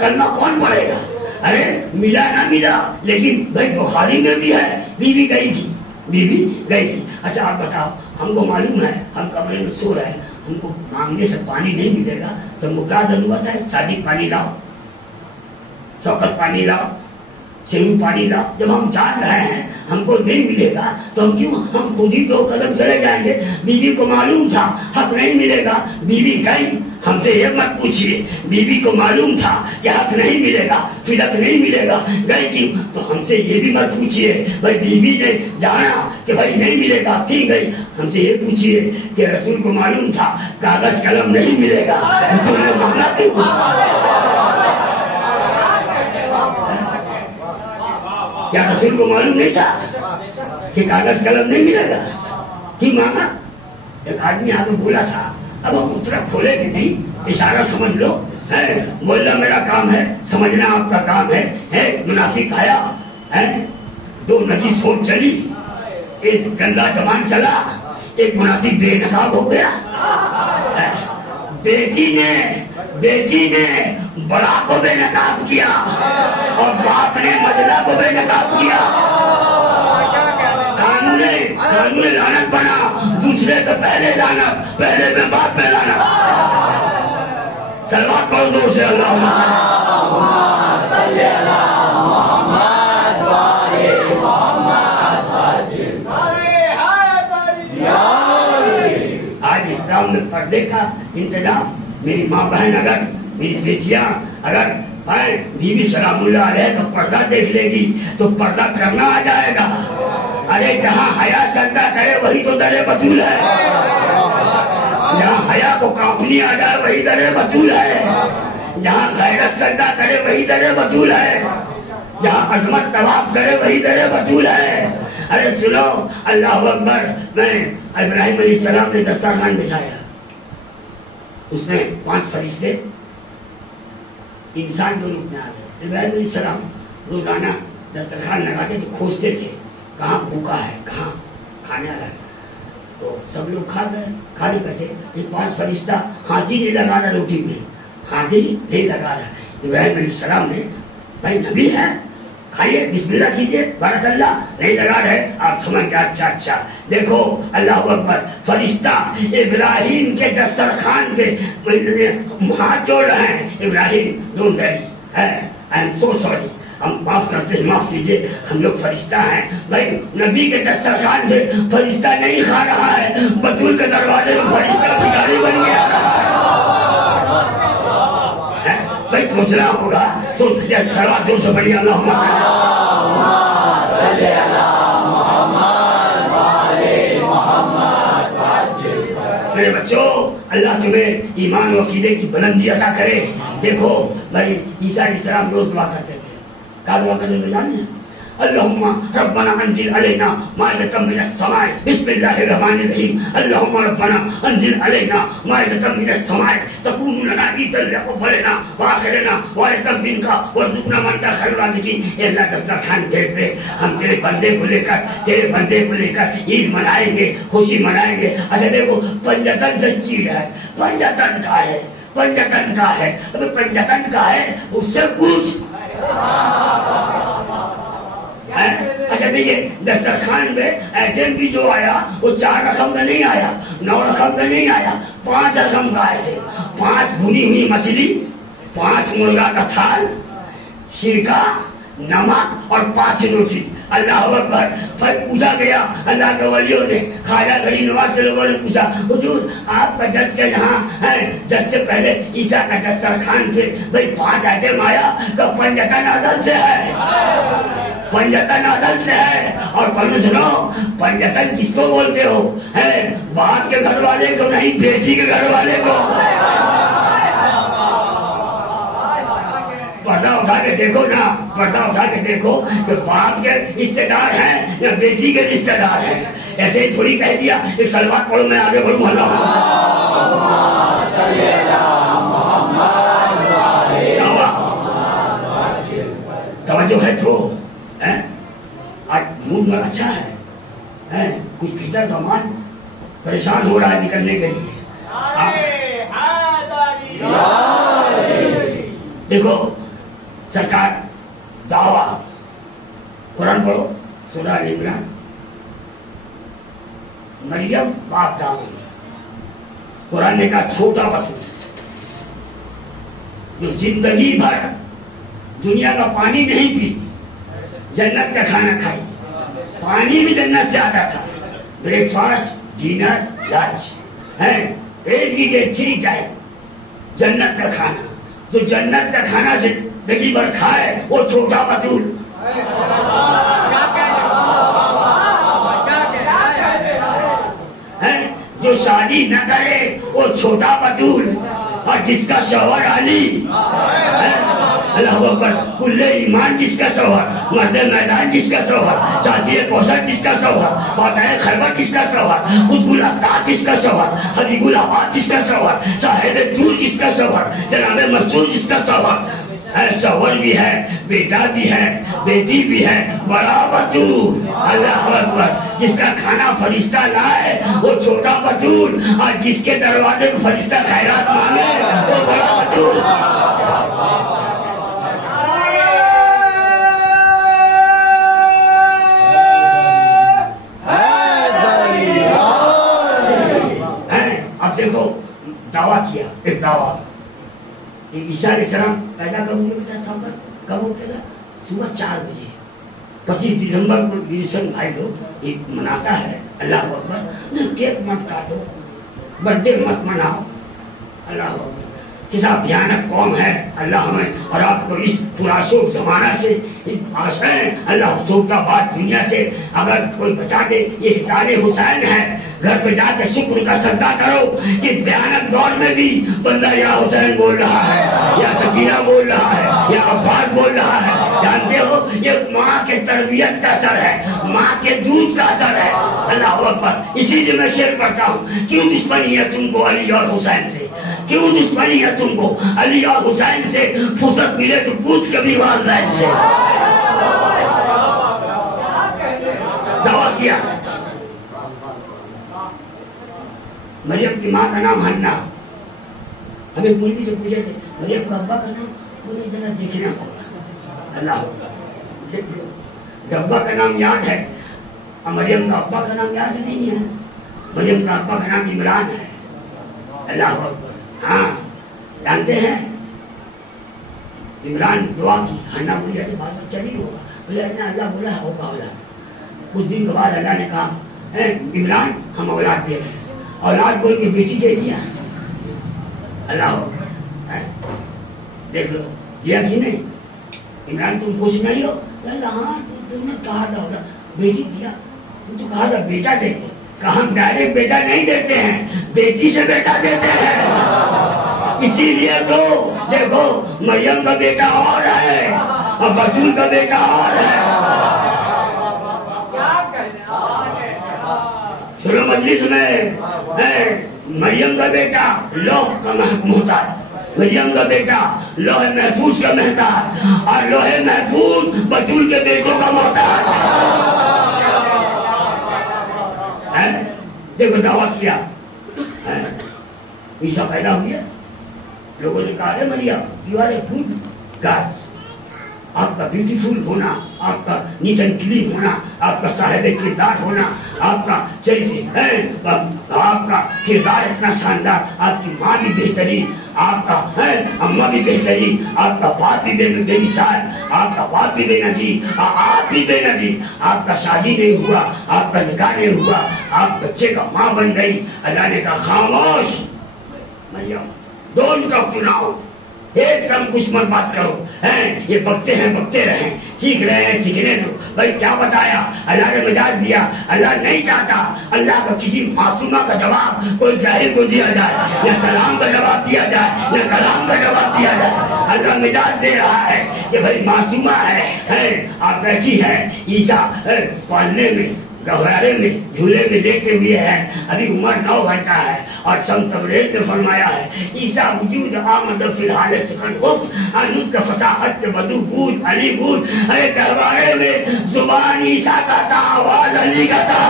کلمہ کون پڑھے گا؟ ارے ملا نہ ملا لیکن بھائی بخاری میں بھی ہے بیوی گئی تھی، بیوی گئی تھی۔ اچھا آپ بتاؤ، ہم کو معلوم ہے ہم کمرے میں سو رہے ہیں، ہم کو مانگنے سے پانی نہیں ملے گا تو ہم کو کیا ضرورت ہے؟ صادق پانی لاؤ، سوکت پانی لاؤ، سیو پانی لاؤ۔ جب ہم جان رہے ہیں ہم کو نہیں ملے گا تو ہم کیوں؟ ہم خود ہی 2 قدم چلے جائیں گے۔ بیوی کو معلوم تھا حق نہیں ملے گا، بیوی گئی۔ ہم سے یہ مت پوچھیے بیوی کو معلوم تھا کہ حق نہیں ملے گا، فدق نہیں ملے گا، گئی کیوں؟ تو ہم سے یہ بھی مت پوچھیے بھائی بیوی نے جانا کہ بھائی نہیں ملے گا کیوں گئی۔ ہم سے یہ پوچھیے کہ رسول کو معلوم تھا کاغذ قلم نہیں ملے گا، رسول نے مانگا کیوں؟ کیا رسول کو معلوم نہیں تھا کہ کاغذ قلم نہیں ملے گا؟ کیوں مانگا؟ ایک آدمی آگے بولا تھا، اب ہم اتنا کھولے کہ نہیں، اشارہ سمجھ لو، بولنا میرا کام ہے، سمجھنا آپ کا کام ہے۔ منافق آیا، 2 نجیس فوٹ چلی، ایک گندا زبان چلا، ایک منافق بے نقاب ہو گیا۔ بیٹی نے بڑا کو بے نقاب کیا اور باپ نے مجلہ کو بے نقاب کیا۔ قانون لعنت بنا، دوسرے پہ پہلے لعنت، پہلے پہ بعد میں لعنت۔ صلوات پڑھو زور سے، اللہم صلی علی محمد وآل محمد۔ آج اسلام میں پردے کا انتظام، میری ماں بہن اگر، میری بیٹیاں اگر بیوی سلام اللہ علیہ کا پردہ دیکھ لے گی تو پردہ کرنا آ جائے گا۔ ارے جہاں حیا سجدہ کرے وہی تو در بطول ہے، جہاں حیا کو کانپنی آ جائے وہی در بطول ہے، جہاں غیرت سجدہ کرے وہی در بطول ہے، جہاں عظمت طواف کرے وہی در بطول ہے۔ ارے سنو، اللہ اکبر، میں ابراہیم علیہ السلام نے دسترخوان بچھایا، اس میں 5 فرشتے انسان کے روپ میں آ گئے۔ ابراہیم علیہ السلام روزانہ دسترخوان لگاتے تو کھوجتے تھے کہاں بھوکا ہے، کہاں کھانے والا ہے، تو سب لوگ کھا گئے، کھانے بیٹھے۔ یہ 5 فرشتہ ہاتھی نہیں لگا رہا روٹی میں، ہاتھی نہیں لگا رہا۔ ابراہیم علیہ السلام نے، بھائی نبی ہے، کھائیے، بسم اللہ کیجیے، بارک اللہ، نہیں لگا رہے۔ آپ سمجھ گئے، اچھا دیکھو، اللہ اکبر، فرشتہ ابراہیم کے دسترخوان پہ ہاتھ جوڑ رہے ہیں۔ Ibrahim don't worry, I am so sorry, ہم معاف کرتے ہیں، معاف کیجیے، ہم لوگ فرشتہ ہیں۔ بھائی نبی کے دسترخوان پہ فرشتہ نہیں کھا رہا ہے، بطول کے دروازے میں فرشتہ بھکاری بن گیا۔ بھائی سوچنا ہوگا، سلوات زور سے پڑھیے، اللہم صلی علی محمد وآل محمد۔ میرے بچوں، اللہ تمہیں ایمان و عقیدے کی بلندی عطا کرے۔ دیکھو بھائی عیسیٰ علیہ السلام روز دعا کرتے تھے، کیا دعا کرتے تھے جانتے ہیں؟ اللہم ربنا انزل علینا مائدۃ من السماء، بسم اللہ الرحمن الرحیم، اللہم ربنا انزل علینا مائدۃ من السماء تکون لنا عیدا لاولنا وآخرنا وآیۃ منک وارزقنا وانت خیر الرازقین۔ اے اللہ دسترخوان بھیج دے، ہم تیرے بندے کو لے کر عید منائیں گے، خوشی منائیں گے۔ اچھا دیکھو، پنجتن سے چیڑ ہے، پنجتن کا ہے، ابھی پنجتن کا ہے، اس سے پوچھ۔ اچھا دیکھیے، دسترخوان میں ایٹم بھی جو آیا وہ 4 رقم کا نہیں آیا، 9 رقم کا نہیں آیا، 5 رقم کا آئے تھے۔ 5 بھنی ہوئی مچھلی، 5 مرغا کا تھال، سرکہ، نمک اور 5 روٹی۔ اللہ اکبر، پھر پوچھا گیا اللہ کے ولیوں نے، خواجہ غریب نواز سے لوگوں نے پوچھا، حضور آپ کا جج کے یہاں ہے، جج سے پہلے عیسیٰ کا دسترخوان پہ بھائی 5 آئٹم آیا تو پنجتن عدل سے ہے، پنجتن عدل سے ہے۔ اور پڑھو سنو، پنجتن کس کو بولتے ہو؟ باپ کے گھر والے کو نہیں، بیٹی کے گھر والے کو۔ پردہ اٹھا کے دیکھو نا، پردہ اٹھا کے دیکھو کہ باپ کے رشتے دار ہیں یا بیٹی کے رشتے دار ہیں۔ ایسے ہی تھوڑی کہہ دیا ایک سلوات پڑھو میں آگے بڑھوں۔ توجہ ہے تو آج موڈ بڑا اچھا ہے، کچھ کھیچا سامان پریشان ہو رہا ہے نکلنے کے لیے۔ دیکھو سرکار دعویٰ قرآن پڑھو سورہ ال عمران. مریم باپ دامن. قرآن نے کہا چھوٹا بطول جو زندگی بھر دنیا کا پانی نہیں پی, جنت کا کھانا کھائی, پانی بھی جنت سے آتا تھا, بریک فاسٹ ڈنر لنچ ہے, ایک ہی 3 ٹائم جنت کا کھانا. جو جنت کا کھانا زندگی بھر کھائے وہ چھوٹا بطول. جو شادی نہ کرے وہ چھوٹا بطول, اور جس کا شوہر علی, اللہ اکبر, کل ایمان جس کا شوہر, مرد میدان جس کا شوہر, شادی کوثر جس کا شوہر, فاتح خیبر جس کا شوہر, قطب الاقطاب جس کا شوہر, حبیب الآباد جس کا شوہر, صاحب طور جس کا شوہر, جناب مستور جس کا شوہر. شوہر بھی ہے, بیٹا بھی ہے, بیٹی بھی ہے, بڑا بطول. اللہ اکبر, جس کا کھانا فرشتہ لائے وہ چھوٹا بطول, اور جس کے دروازے کو فرشتہ خیرات مانگے وہ بڑا بطول. اب دیکھو دعویٰ کیا, ایک دعویٰ عیسیٰ علیہ السلام پیدا کروں گے بیٹا صاحب, کب اٹھے گا؟ صبح 4 بجے. 25 دسمبر کو کرسچن بھائی لوگ یہ مناتا ہے. اللہ اکبر, کیک مت کاٹو, برتھ ڈے مت مناؤ. اللہ اکبر, کسا بھیانک قوم ہے. اللہ ہمیں اور آپ کو اس پراسوب زمانہ سے ہے, اللہ سوکھتا بات دنیا سے اگر کوئی بچا دے. یہ حسان حسین ہے, گھر پہ جا کے شکر کا سجدہ کرو کہ اس بھیانک دور میں بھی بندہ یا حسین بول رہا ہے, یا سکینہ بول رہا ہے, یا عباس بول رہا ہے. جانتے ہو یہ ماں کے تربیت کا اثر ہے, ماں کے دودھ کا اثر ہے. اللہ اکبر, اسی لیے میں شعر پڑھتا ہوں, کیوں دشمنی ہے تم کو علی اور حسین سے, کیوں دشمنی ہے تم کو علی اور حسین سے, فرصت ملے تو پوچھ کبھی والدین سے. دعویٰ کیا. مریم کی ماں کا نام حنا. ہمیں مولوی سے پوچھے تھے مریم کا ابا کا نام, انہیں ذرا دیکھنا ہوگا. اللہ دیکھ لو, ابا کا نام یاد ہے, مریم کا ابا کا نام یاد نہیں ہے. مریم کا ابا کا نام عمران ہے. اللہ اکبر, ہاں جانتے ہیں. عمران دعا کی, حنا بولی کہ بال بچہ نہیں ہوگا. بولے اللہ بولا ہے ہوگا اولاد. کچھ دن کے بعد اللہ نے کہا عمران ہم اولاد دے رہے ہیں. اولاد بول کے بیٹی دے دیا. اللہ دیکھ لو, دیا کہ نہیں. عمران تم خوش نہیں ہو؟ ہاں تم نے کہا تھا بیٹی دیا, تم تو کہا تھا بیٹا دے دو. کہ ہم ڈائریکٹ بیٹا نہیں دیتے ہیں, بیٹی سے بیٹا دیتے ہیں. اسی لیے تو دیکھو مریم کا بیٹا اور ہے اور بطول کا بیٹا اور ہے. سنو مجلس میں مریم کا بیٹا لوح کا محتاج, مریم کا بیٹا لوح محفوظ کا محتاج, اور لوح محفوظ بطول کے بیٹوں کا محتاج. دیکھو دعویٰ کیا, عیسیٰ پیدا ہو گیا. لوگوں نے کہا Maryam you are a good girl, آپ کا بیوٹیفل ہونا, آپ کا نیٹ اینڈ کلین ہونا, آپ کا صاحب کردار ہونا, آپ کا چریتر, آپ کا کردار اتنا شاندار, آپ کی ماں بھی بہترین, آپ کا اماں بھی بہترین, آپ کا باپ بھی بے مثال, آپ کا باپ بھی بے نظیر, آپ بھی بے نظیر. آپ کا شادی نہیں ہوا, آپ کا نکاح نہیں ہوا, آپ بچے کا ماں بن گئی. اللہ نے کہا خاموش مریم, ڈونٹ ٹاک ٹو ناؤ, ایک دم کچھ مت بات کرو. یہ بکتے ہیں بکتے رہیں, چیخ رہے ہیں چیخنے دو. بھائی کیا بتایا, اللہ نے مجاز دیا. اللہ نہیں چاہتا اللہ کا کسی معصومہ کا جواب کوئی جاہل کو دیا جائے, نہ سلام کا جواب دیا جائے, نہ کلام کا جواب دیا جائے. اللہ مجاز دے رہا ہے کہ بھائی معصومہ ہے, آپ بیٹھی ہے, عیسیٰ پالنے میں گہوارے میں جھولے میں لیٹے ہوئے ہیں, ابھی عمر 9 گھنٹہ ہے. اور سم تبریز نے فرمایا ہے عیسیٰ وجود آمد فی الحال سخن گفت, انود کا فصاحت کے بدو بود علی بود. ارے گہوارے میں زبان عیسیٰ کا تھا, آواز علی کا تھا.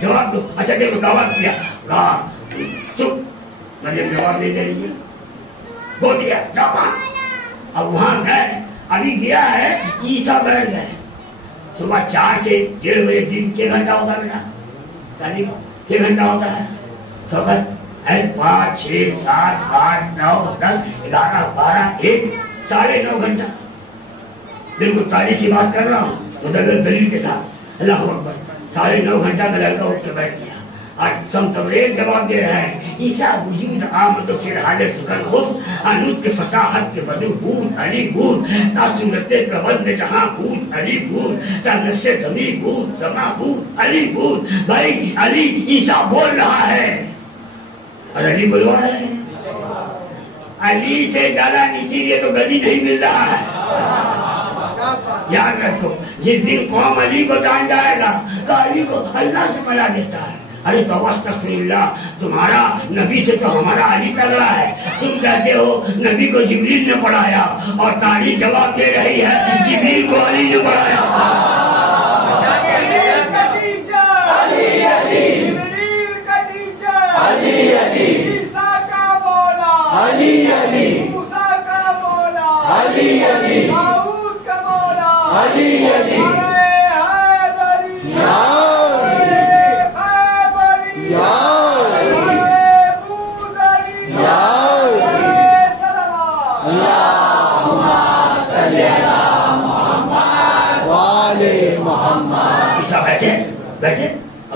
جواب دو. اچھا دیکھو دعویٰ کیا, مریم جواب نہیں دے رہی ہے. بول دیا جاؤ وہاں. اب وہاں گئے, ابھی گیا ہے عیسیٰ بیٹھ گئے. صبح 4 سے 1:30 بجے دن کے گھنٹہ ہوتا ہے بیٹا, شادی کو 1 گھنٹہ ہوتا ہے. فقط 5 6 7 8 9 10 11 12 1 9.5 گھنٹہ. بالکل تاریخ کی بات کر رہا ہوں مدلل دلیل کے ساتھ. اللہ اکبر. 9.5 گھنٹہ کا لڑکا اٹھ کے بیٹھ گیا. آج سمتبریز جواب دے رہا ہے. عیسیٰ وجود آمد و فی الحال سکن خود انوت کے فصاحت کے بدو بود علی بود تا صورت قبض جہاں بود علی بود تا نقش زمین بود سما بود علی بود. بھائی علی عیسیٰ بول رہا ہے اور علی بلوا رہے ہیں. علی سے زیادہ اسی لیے تو گلی نہیں مل رہا ہے. یاد رکھو جس دن قوم علی کو جان جائے گا تو علی کو اللہ سے ملا دیتا ہے. ارے تو استغفر اللہ, تمہارا نبی سے تو ہمارا علی تگڑا ہے. تم کہتے ہو نبی کو جبریل نے پڑھایا اور تاریخ جواب دے رہی ہے جبریل کو علی نے پڑھایا. بیٹھے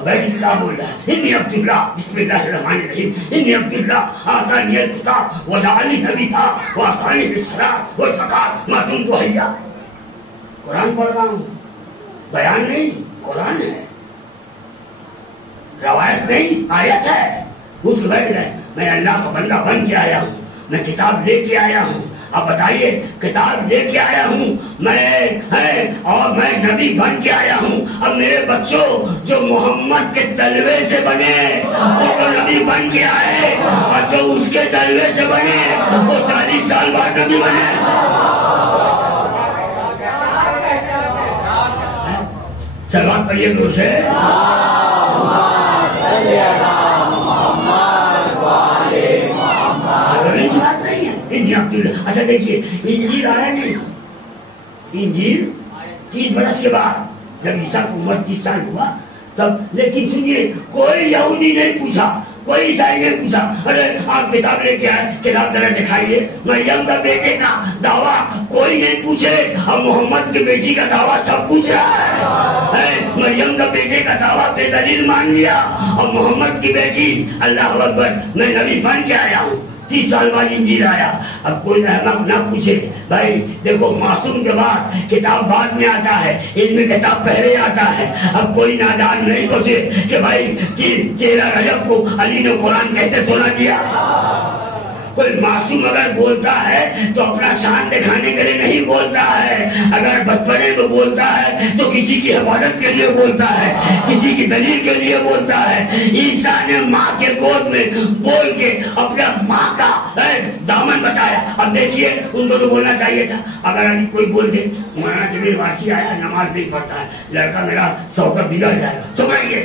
بیٹھے کیا بول رہا ہے. انی عبداللہ بسم اللہ الرحمن الرحیم انی عبداللہ آتانی الکتاب وجعلنی نبیّا وآتانی الصلاۃ والزکاۃ ما دمت حیا. قرآن پڑھ رہا ہوں, بیان نہیں, قرآن ہے, روایت نہیں, آیت ہے. اٹھ کے بیٹھ گئے. میں اللہ کا بندہ بن کے آیا ہوں, میں کتاب لے کے آیا ہوں. اب بتائیے کتاب لے کے آیا ہوں میں اور میں نبی بن کے آیا ہوں. اب میرے بچوں جو محمد کے تلوے سے بنے وہ تو نبی بن کے آئے, اور جو اس کے تلوے سے بنے وہ 40 سال بعد نبی بنے. سلوات پڑھیے دور سے. اچھا دیکھیے انجیل آیا نہیں, انجیل 30 برس کے بعد جب عیسیٰ کو عمر 30 سال ہوا تب. لیکن سنیے کوئی یہودی نہیں پوچھا, کوئی عیسائی نے پوچھا ارے آپ کتاب لے کے آئے, کتاب ذرا دکھائیے. مریم کا بیٹے کا دعویٰ کوئی نہیں پوچھے, اب محمد کے بیٹی کا دعویٰ سب پوچھ رہا ہے. مریم کا بیٹے کا دعویٰ بے دلیل مان لیا, اور محمد کی بیٹی اللہ اکبر میں نبی بن کے آیا ہوں. 30 سال بعد انجیل آیا. اب کوئی نہ پوچھے. بھائی دیکھو معصوم کے بعد کتاب بعد میں آتا ہے, علم کتاب پہلے آتا ہے. اب کوئی نادان نہیں پوچھے کہ بھائی 13 رجب کو علی نے قرآن کیسے سنا دیا. کوئی معصوم اگر بولتا ہے تو اپنا شان دکھانے کے لیے نہیں بولتا ہے. اگر بچپنے میں بولتا ہے تو کسی کی حفاظت کے لیے بولتا ہے, کسی کی دلیل کے لیے بولتا ہے. عیسیٰ نے ماں کے گود میں بول کے اپنے ماں کا دامن بتایا. اب دیکھیے ان کو تو بولنا چاہیے تھا. اگر ابھی کوئی بول دے مولانا جمیل واسی آیا نماز نہیں پڑھتا ہے, لڑکا میرا 100 کا بگڑ جائے گا. سمجھیے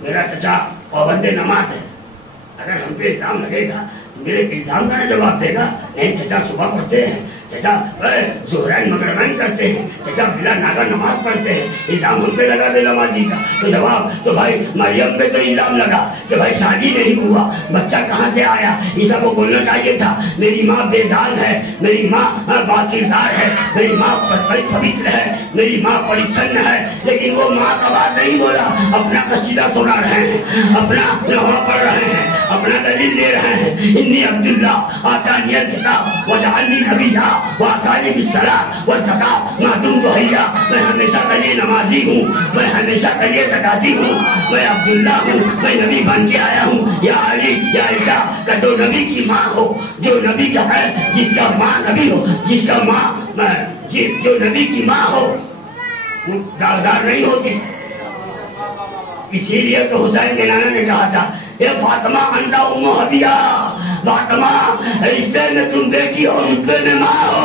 میرا چچا پابند نماز ہے, اگر ہم پہ الزام لگے گا میرے الزام کا نہ جواب دے گا. نہیں چچا صبح پڑھتے ہیں, چچا ظہرین مغربین کرتے ہیں, چچا بلا ناگا نماز پڑھتے ہیں. الزام ہم پہ لگا بے نمازی کا تو جواب تو بھائی مریم پہ تو الزام لگا کہ بھائی شادی نہیں ہوا, بچہ کہاں سے آیا. عیسیٰ کو بولنا چاہیے تھا میری ماں بے دال ہے, میری ماں باکردار ہے, میری ماں پوتر ہے, میری ماں پریچھن ہے. لیکن وہ ماں کا بات نہیں بولا, اپنا قصیدہ سنا رہے ہیں, اپنا نغمہ پڑھ رہے ہیں, اپنا دلیل دے رہے ہیں. انی عبداللہ آتانی الکتاب وجعلنی نبیّا وآتانی الصلاۃ والزکاۃ ما دمت حیا. میں ہمیشہ کے لیے نمازی ہوں, میں ہمیشہ کے لیے زکاتی ہوں, میں عبداللہ ہوں, میں نبی بن کے آیا ہوں. یا علی یا عیسیٰ کا جو نبی کی ماں ہو, جو نبی کا ہے جس کا ماں نبی ہو, جس کا ماں جو نبی کی ماں ہو داغدار نہیں ہوتی. اسی لیے تو حسین کے نانا نے کہا تھا اے فاطمہ انتا ام حبیہ, فاطمہ رشتے میں تم بیٹی ہو, رتبے میں ماں ہو.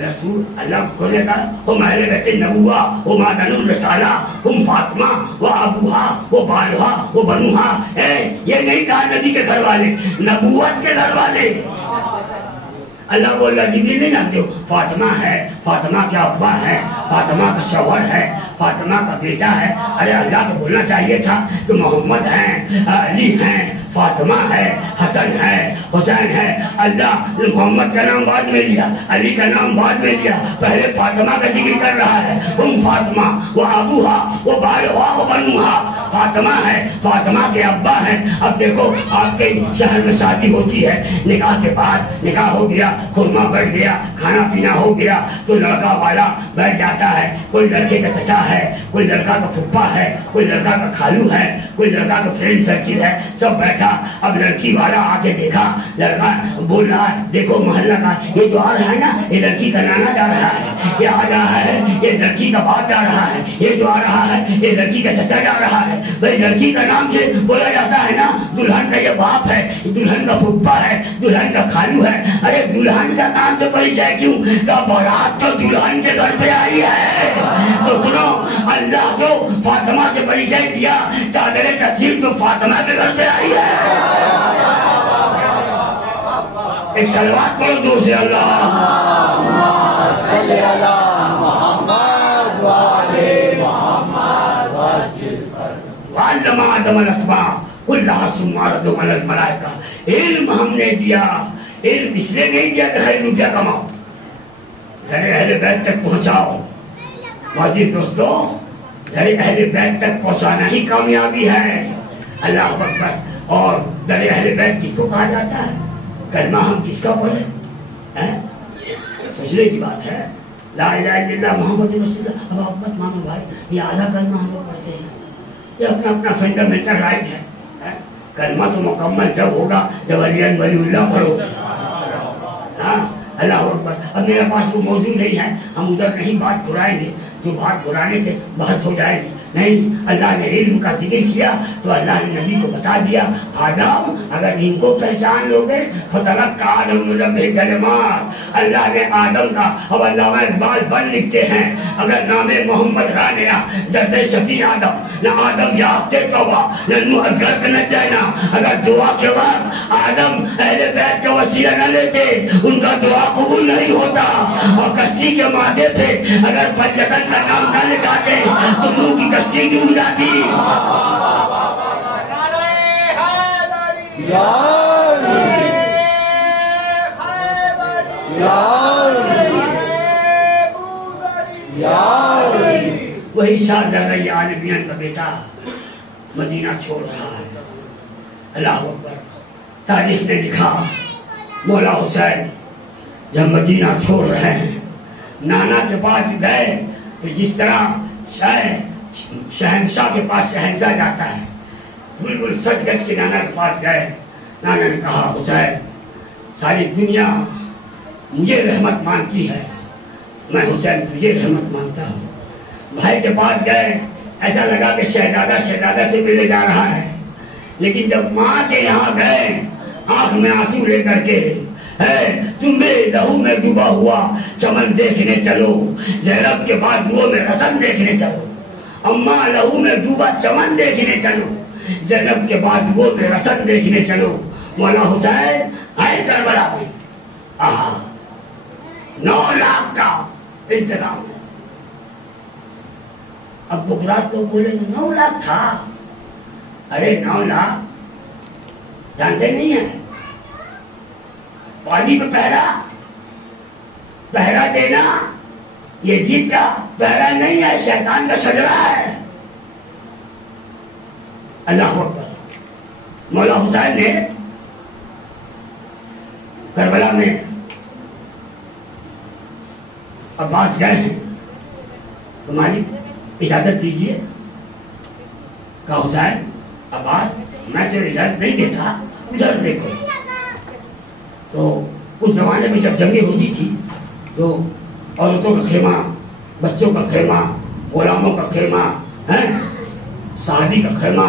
رسول اللہ کو نے کہا ہم اہل بیت النبوہ و معدن الرسالہ ہم فاطمہ و ابوہا و بالہا و بنوہا ہے. یہ نہیں کہا نبی کے گھر والے، نبوت کے گھر والے. اللہ کو اللہ جبریل نہیں جانتے ہو. فاطمہ ہے، فاطمہ کے ابا ہے، فاطمہ کا شوہر ہے، فاطمہ کا بیٹا ہے. ارے اللہ کو بولنا چاہیے تھا کہ محمد ہیں، علی ہیں، فاطمہ ہے، حسن ہے، حسین ہے. اللہ محمد کا نام بعد میں لیا، علی کا نام بعد میں لیا، پہلے فاطمہ کا ذکر کر رہا ہے. ام فاطمہ وہ ابوہا وہ بالہا وہ بنوہا. فاطمہ ہے، فاطمہ کے ابا ہیں. اب دیکھو آپ کے شہر میں شادی ہوتی ہے، نکاح کے بعد نکاح ہو گیا، خرما بڑھ گیا، کھانا پینا ہو گیا تو لڑکا والا بیٹھ جاتا ہے. کوئی لڑکے کا چچا ہے، کوئی لڑکا کا پھپھا ہے، کوئی لڑکا کا خالو ہے، کوئی لڑکا کا فرینڈ سرکل ہے، سب بیٹھا. اب لڑکی والا آ کے دیکھا، لڑکا بول رہا ہے دیکھو محلہ کا یہ جو آ رہا ہے نا، یہ لڑکی کا نانا جا رہا ہے، یہ آ رہا ہے، یہ لڑکی کا باپ جا رہا ہے، یہ جو آ رہا ہے یہ لڑکی کا چچا جا رہا ہے. بھائی لڑکی کا نام سے بولا جاتا ہے نا، دلہن کا یہ باپ ہے، دلہن کا پھپھا ہے، دلہن کا خالو ہے. ارے دلہن کا نام سے پریچے کیوں؟ کہ بارات تو دلہن کے گھر پہ آئی ہے. تو سنو، اللہ کو فاطمہ سے پریچے دیا، چادر تطہیر تو فاطمہ کے گھر پہ آئی ہے. ایک صلوات پڑھو دور سے، اللہم صلی علی محمد وعلی محمد وعلم آدم الاسماء کلہا ثم عرضہم علی الملائکہ. علم ہم نے دیا، علم اس لیے نہیں دیا کہ خیر روپیہ کماؤ، گھر اہل بیت تک پہنچاؤ. معزز دوستو، گھر اہل بیت تک پہنچانا ہی کامیابی ہے. اللہ اکبر. اور گھر اہل بیت کس کو کہا جاتا ہے؟ کلمہ ہم کس کا پڑھیں؟ سوچنے کی بات ہے. لا الہ الا اللہ محمد رسول اللہ. اب آپ مت مانو بھائی، یہ آدھا کلمہ ہم لوگ پڑھتے ہیں، یہ اپنا اپنا فنڈامنٹل رائٹ ہے. کلمہ تو مکمل جب ہوگا جب علی ولی اللہ پڑھو. ہاں اللہ اکبر. اب میرے پاس وہ موضوع نہیں ہے، ہم ادھر نہیں بات گھرائیں گے، جو بات گھرانے سے بحث ہو جائے گی. نہیں، اللہ نے علم کا ذکر کیا تو اللہ نے نبی کو بتا دیا آدم اگر ان کو پہچان لو گے فتلقى آدم من ربه کلمات. اللہ نے آدم کا، اب علامہ اقبال بل لکھتے ہیں اگر نام محمد رانیا درد شفیع آدم نہ آدم یافتے توبہ نہ ازغر نہ جائنا. اگر دعا کے وقت آدم اہل بیت کا وسیلہ نہ لیتے ان کا دعا قبول نہیں ہوتا. اور کشتی کے مادے پہ اگر پنجتن کا نام نہ لکھاتے تو نوح کی کشتی ڈوب جاتی. وہی شاہزادہ عالمین کا بیٹا مدینہ چھوڑ رہا ہے. اللہ اکبر. تاریخ نے لکھا مولا حسین جب مدینہ چھوڑ رہے ہیں نانا کے پاس گئے تو جس طرح شہنشاہ کے پاس شہنشاہ جاتا ہے، بالکل سچ گچ کے نانا کے پاس گئے. نانا نے کہا حسین ساری دنیا مجھے رحمت مانتی ہے، میں حسین تجھے رحمت مانتا ہوں. بھائی کے پاس گئے، ایسا لگا کہ شہزادہ سے ملے جا رہا ہے. لیکن جب ماں کے یہاں گئے آنکھ میں آنسو لے کر کے تم میں لہو میں ڈوبا ہوا چمن دیکھنے چلو، زینب کے پاس وہ میں رسم دیکھنے چلو. اماں لہو میں ڈوبا چمن دیکھنے چلو، زینب کے بعد وہ میں رسم دیکھنے چلو. مولا حسین آئے کربلا میں 9 لاکھ کا انتظام ہے. اب بکرات کو بولے 9 لاکھ تھا. ارے 9 لاکھ جانتے نہیں ہیں، پانی پہ پہرا دینا یہ جیت کا پہرا نہیں ہے، شیطان کا شجرا ہے. اللہ اکبر. مولا حسین نے کربلا میں عباس گئے ہیں تو مالک اجازت دیجیے. کہا حسین عباس میں تو اجازت نہیں دیتا، ادھر دیکھو. تو اس زمانے میں جب جنگیں ہوتی تھی تو عورتوں کا خیمہ، بچوں کا خیمہ، غلاموں کا خیمہ، صحابی کا خیمہ،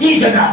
30,000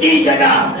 30,000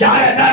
4,000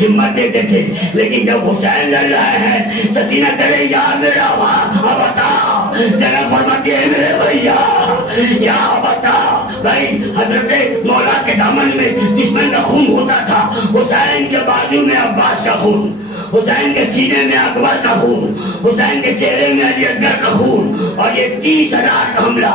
ہمت دیتے تھے، لیکن جب حسین لڑ رہے ہیں سکینہ کرے یا میرا بتا، جناب فرماتی ہے میرے بھیا یا بتا بھائی، حضرت مولا کے دامن میں دشمن کا خون ہوتا تھا، حسین کے بازو میں عباس کا خون، حسین کے سینے میں اکبر کا خون، حسین کے چہرے میں علی اصغر کا خون، اور یہ 30,000 کا حملہ،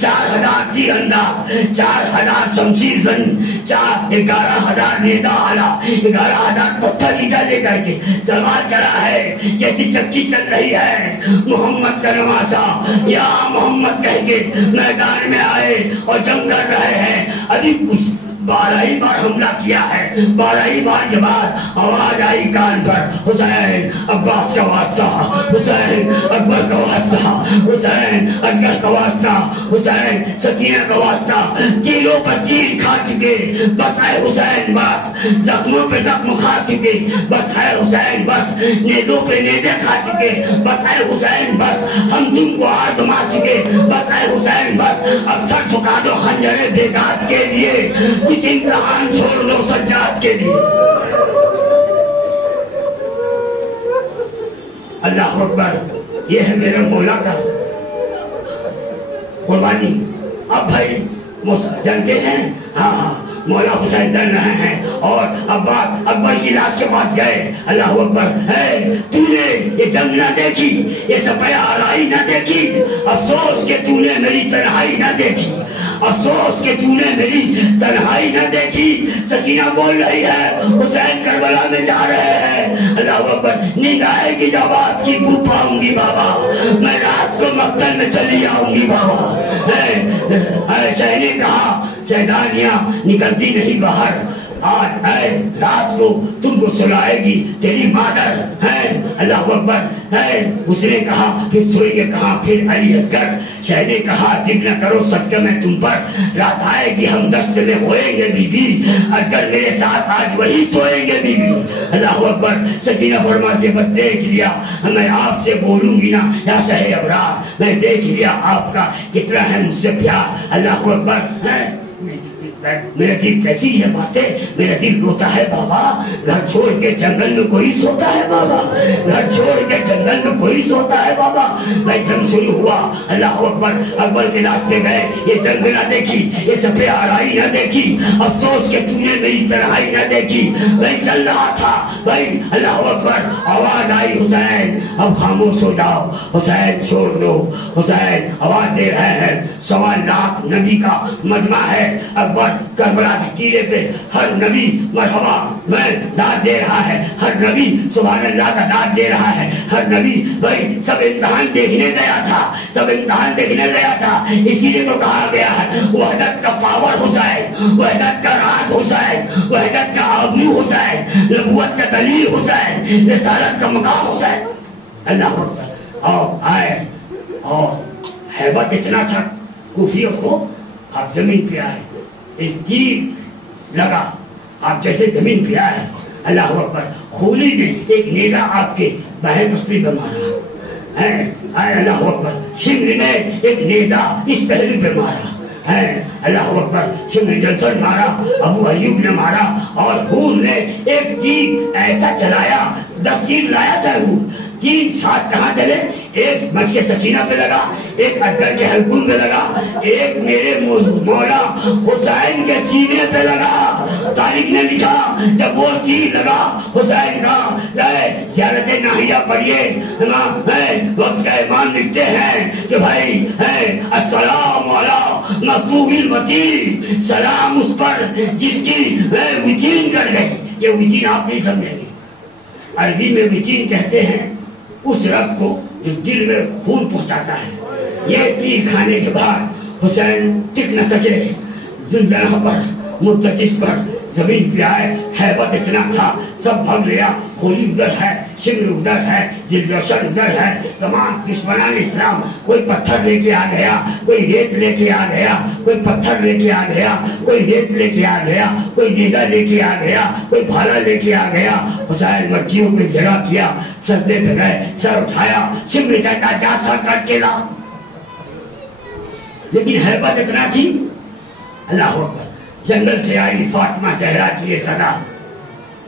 4,000 تیر انداز، 4,000 شمشیر زن، 11,000 نیزہ آلہ، 11,000 پتھر ایٹا لے کر کے سوار چڑھا ہے، جیسی چکی چل رہی ہے، محمد کا نواسا یا محمد کہہ کے میدان میں آئے اور جنگ کر رہے ہیں۔ ابھی کچھ 12 ہی بار حملہ کیا ہے، 12 ہی بار کے بعد آواز آئی کان پر، حسین عباس کا واسطہ، حسین اکبر کا واسطہ، حسین اصغر کا واسطہ، حسین سکینہ کا واسطہ، تیروں پر تیر کھا چکے، بس ہے حسین بس، زخموں پہ زخم کھا چکے، بس ہے حسین بس، نیزوں پہ نیزے کھا چکے، بس ہے حسین بس، ہم تم کو آزما چکے، بس ہے حسین بس، اب سر جھکا دو خنجر بیگات کے لیے، کچھ امتحان چھوڑ دو سجاد کے لیے۔ اللہ اکبر، یہ ہے میرے مولا کا قربانی۔ اب بھائی جانتے ہیں، ہاں مولا حسین ڈر رہے ہیں، اور عباس اکبر کی لاش کے پاس گئے۔ اللہ اکبر، ہے تو نے یہ جنگ نہ دیکھی، یہ سپہ آرائی نہ دیکھی، افسوس کہ تو نے میری تنہائی نہ دیکھی، افسوس کہ تو نے میری تنہائی نہ دیکھی۔ سکینہ بول رہی ہے حسین کربلا میں جا رہے ہیں۔ اللہ اکبر، نیند آئے گی جب آپ کی بو پاؤں گی بابا، میں رات کو مقتل میں چلی آؤں گی بابا۔ شہ نے کہا شہدانیاں نکلتی نہیں باہر، آج اے رات کو تم کو سلائے گی تیری مادر ہے۔ اللہ اکبر، ہے اس نے کہا پھر سوئیں گے کہاں، پھر علی اصغر۔ شہ نے کہا ضد نہ کرو صدقہ میں تم پر، رات آئے گی ہم دشت میں ہوئیں گے بی بی، اصغر میرے ساتھ آج وہی سوئیں گے بی بی۔ اللہ اکبر، سکینہ فرماتی بس دیکھ لیا میں آپ سے بولوں گی نا یا شہ ابرار، میں دیکھ لیا آپ کا کتنا ہے مجھ سے پیار۔ اللہ اکبر، ہے میرا دل کیسی ہے باتیں، میرا دل روتا ہے بابا، گھر چھوڑ کے جنگل میں کوئی سوتا ہے بابا، گھر چھوڑ کے جنگل میں کوئی سوتا ہے بابا۔ میں جنگ شروع ہوا، اللہ اکبر، اکبر کے لاش پہ گئے، یہ جنگ نہ دیکھی، یہ سپہ آرائی نہ دیکھی، افسوس کہ تو نے میری تنہائی نہ دیکھی۔ میں چل رہا تھا بھائی، اللہ اکبر، آواز آئی حسین اب خاموش ہو جاؤ، حسین چھوڑ دو۔ حسین آواز دے رہے ہیں، 1.25 لاکھ نبی کا مجمع ہے، اکبر کربلا کے ٹیلے پہ ہر نبی مرحبا میں داد دے رہا ہے، ہر نبی سبحان اللہ کا داد دے رہا ہے، ہر نبی بھائی سب امتحان دیکھنے گیا تھا، سب امتحان دیکھنے گیا تھا، اسی لیے تو کہا گیا ہے وحدت کا پاور حسین، وحدت کا راز حسین، وحدت کا آبرو حسین، نبوت کا دلیل حسین، رسالت کا مقام حسین۔ اللہ اکبر، اور آئے اور ہیبت اتنا تھا کوفیوں کو، آپ زمین پہ آئے، ایک تیر لگا، آپ جیسے زمین پہ آئے، اللہ اکبر، خولی نے ایک نیزہ آپ کے بہیں پسلی پہ مارا ہے، اللہ اکبر، شمر نے ایک نیزہ اس پہلو پہ مارا ہے، اللہ اکبر، شمر جلسن مارا، ابو ایوب نے مارا، اور ہور نے ایک تیر ایسا چلایا، 10 تیر لایا تھا ہور، 3 شاٹ کہاں چلے، ایک مچ کے سکینہ پہ لگا، ایک اصغر کے حلقوم پہ لگا، ایک میرے مولا حسین کے سینے پہ لگا۔ تاریخ نے لکھا جب وہ تیر لگا حسین کا، زیارت ناحیہ پڑھیے، وقت کا امام لکھتے ہیں کہ بھائی السلام علی مقبوب الوطین، سلام اس پر جس کی وطین کر گئی۔ یہ وطین آپ نہیں سمجھیں گے، عربی میں وطین کہتے ہیں اس رب کو جو دل میں خون پہنچاتا ہے۔ یہ تیر کھانے کے بعد حسین ٹک نہ سکے، زلزلہ پر، مرتجس پر زمین پہ آئے، ہیبت اتنا تھا، سب بھگ لیا، خولی ادھر ہے، شمر ادھر ہے، ذوالجوشن ادھر ہے، تمام دشمنان اسلام، کوئی پتھر لے کے آ گیا، کوئی ریت لے کے آ گیا، کوئی پتھر لے کے آ گیا، کوئی ریت لے کے آ گیا، کوئی نیزہ لے کے آ گیا، کوئی بھالا لے کے آ گیا۔ حسین مٹیوں پہ جگہ کیا، سجدے پہ گئے، سر اٹھایا، شمر کہتا جا سر کٹ کے لا، لیکن ہیبت اتنا تھی۔ اللہ اکبر، جنگل سے آئی فاطمہ زہرا کی یہ صدا،